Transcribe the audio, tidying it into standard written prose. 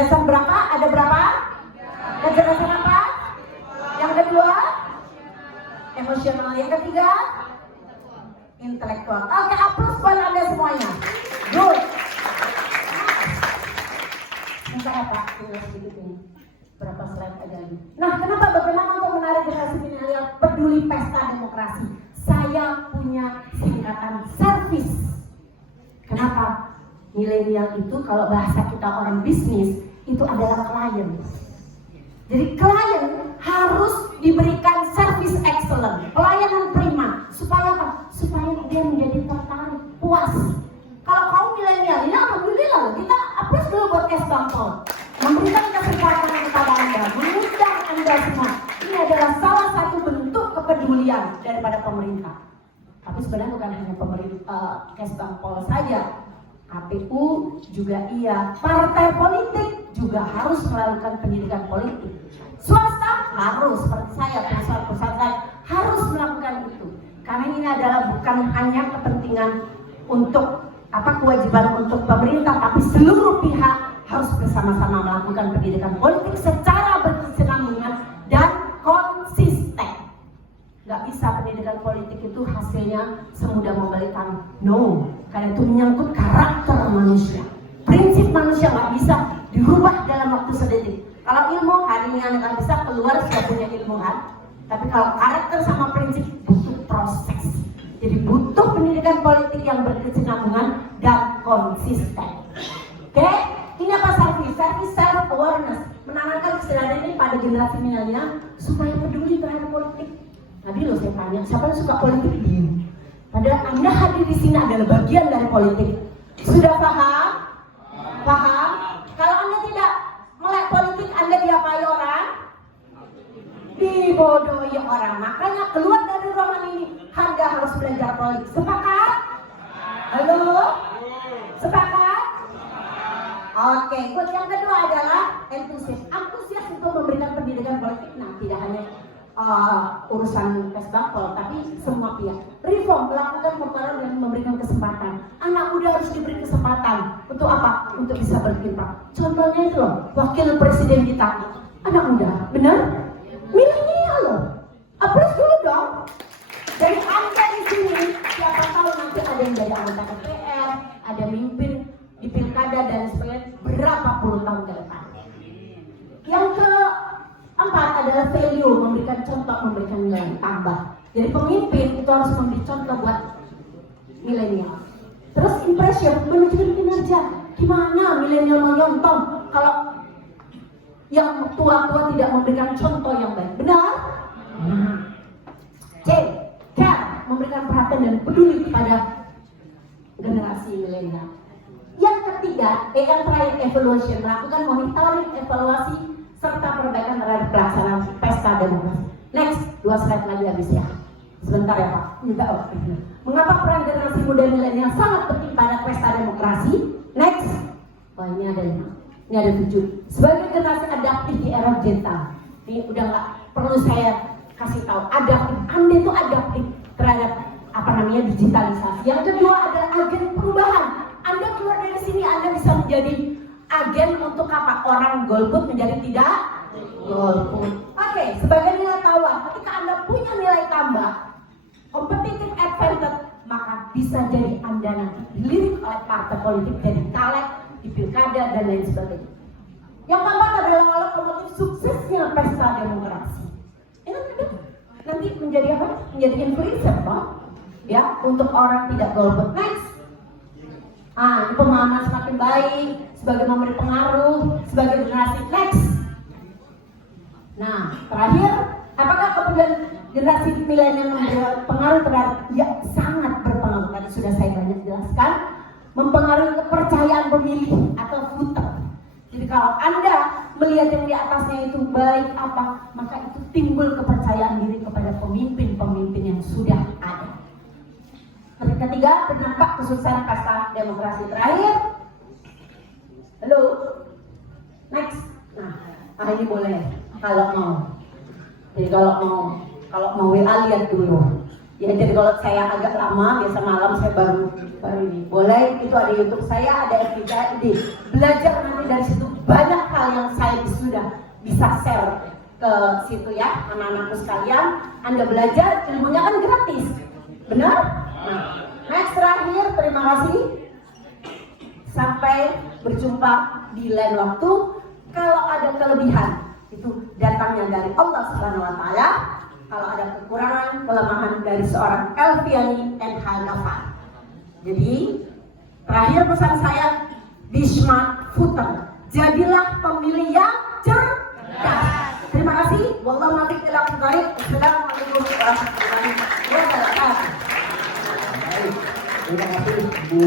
Kecerdasan berapa? Ada berapa? Kecerdasan apa? Yang kedua, emosional. Yang ketiga, intelektual. Oke, aplaus buat Anda semuanya. Good. Minta apa? Tinggal sedikit ini. Berapa slide aja nih. Nah, kenapa bagaimana untuk menarik generasi milenial peduli pesta demokrasi? Saya punya singkatan servis. Kenapa? Milenial itu kalau bahasa kita orang bisnis itu adalah klien. Jadi klien harus diberikan service excellent, pelayanan prima. Supaya apa? Supaya dia menjadi tertarik, puas. Kalau kaum milenial ini alhamdulillah kita approve dulu buat Kesbangpol, memberikan kesempatan kepada Anda, mengundang Anda semua. Ini adalah salah satu bentuk kepedulian daripada pemerintah. Tapi sebenarnya bukan hanya pemerintah Kesbangpol saja, KPU juga iya, partai politik juga harus melakukan pendidikan politik. Swasta harus, seperti saya, perusahaan-perusahaan saya harus melakukan itu. Karena ini adalah bukan hanya kepentingan untuk kewajiban untuk pemerintah, tapi seluruh pihak harus bersama-sama melakukan pendidikan politik secara berkesinambungan dan konsisten. Gak bisa pendidikan politik itu hasilnya semudah membalikan. No, karena itu menyangkut karakter manusia. Prinsip manusia gak bisa dirubah dalam waktu sedetik. Kalau ilmu hari ini Anda bisa keluar sudah punya ilmu kan. Tapi kalau karakter sama prinsip butuh proses. Jadi butuh pendidikan politik yang berkesinambungan dan konsisten. Oke? Ini apa service? Service self awareness. Menanamkan kesadaran ini pada generasi milenial supaya peduli terhadap politik. Tadi loh saya tanya, siapa yang suka politik? Diem. Padahal Anda hadir di sini adalah bagian dari politik. Sudah paham? Paham? Kalau Anda tidak melek politik, Anda diapai orang? Dibodohi orang. Makanya keluar dari ruangan ini, Anda harus belajar politik. Sepakat? Halo? Sepakat? Oke, yang kedua adalah antusias. Antusias untuk memberikan pendidikan politik. Nah, tidak hanya urusan Kesbangpol, tapi semua pihak. Reform, melakukan pembaruan dan memberikan kesempatan. Anak muda harus diberi kesempatan. Untuk apa? Untuk bisa berkiprah. Contohnya itu loh, wakil presiden kita anak muda, benar? Milenial loh. Apalagi dulu dong. Dari Anda di sini, siapa tahu nanti ada yang jadi anggota DPR, ada mimpin di pilkada dan sebagainya berapa puluh tahun ke depan. Yang keempat adalah value, memberikan contoh, memberikan nilai tambah. Jadi pemimpin itu harus memberi contoh buat milenial. Terus impression, menunjukkan kinerja. Gimana milenial mau nyontoh kalau yang tua-tua tidak memberikan contoh yang baik? Benar? C. Care, memberikan perhatian dan peduli kepada generasi milenial. Yang ketiga, yang terakhir evaluation, melakukan monitoring, evaluasi serta perbaikan terhadap pelaksanaan pesta demokrasi. Next, 2 slide lagi habis ya. Sebentar ya Pak, minta waktunya. Mengapa peran generasi muda milenial sangat penting pada pesta demokrasi? Next, ini ada 5, ini ada 7. Sebagai generasi adaptif di era digital, ini udah nggak perlu saya kasih tahu. Adaptif, Anda itu adaptif terhadap digitalisasi. Yang kedua adalah agen perubahan. Anda keluar dari sini, Anda bisa menjadi agen untuk apa? Orang golput menjadi tidak golput. Oke, sebagai nilai tawar, ketika Anda punya nilai tambah, competitive advantage, maka bisa jadi Anda nanti dilirik oleh partai politik jadi caleg di pilkada dan lain sebagainya. Yang keempat adalah lokomotif suksesnya pesta demokrasi. Ini nanti menjadi apa? Menjadi influencer, Pak. Ya, untuk orang tidak golput. Next. Ini pemahaman semakin baik, sebagai memberi pengaruh, sebagai generasi. Next. Nah, terakhir, apakah kemudian generasi milenial memberi pengaruh terhadap? Ya, sangat berpengaruh. Tadi sudah saya banyak jelaskan, mempengaruhi kepercayaan pemilih atau voter. Jadi kalau Anda melihat yang di atasnya itu baik apa, maka itu timbul kepercayaan diri kepada pemimpin-pemimpin yang sudah ada. Ketiga, berdampak kesuksesan pesta demokrasi. Terakhir, halo, next. Nah, ini boleh kalau mau. Jadi kalau mau WA lihat dulu. Ya, jadi kalau saya agak lama, biasa malam saya baru ini. Boleh, itu ada YouTube saya, ada FB. Belajar nanti dari situ banyak hal. bisa share ke situ ya, anak-anakku sekalian. Anda belajar, ilmunya kan gratis, benar? Nah, next terakhir, terima kasih. Sampai berjumpa di lain waktu. Kalau ada kelebihan, itu datangnya dari Allah Subhanahu Wa Taala. Kalau ada kekurangan, kelemahan dari seorang Elviani NH Ghaffar. Jadi, terakhir pesan saya, be smart voter. Jadilah pemilih yang cerdas. Terima kasih. Wallahu muwaffiq ila aqwamit. Assalamualaikum warahmatullahi wabarakatuh. Terima kasih Bu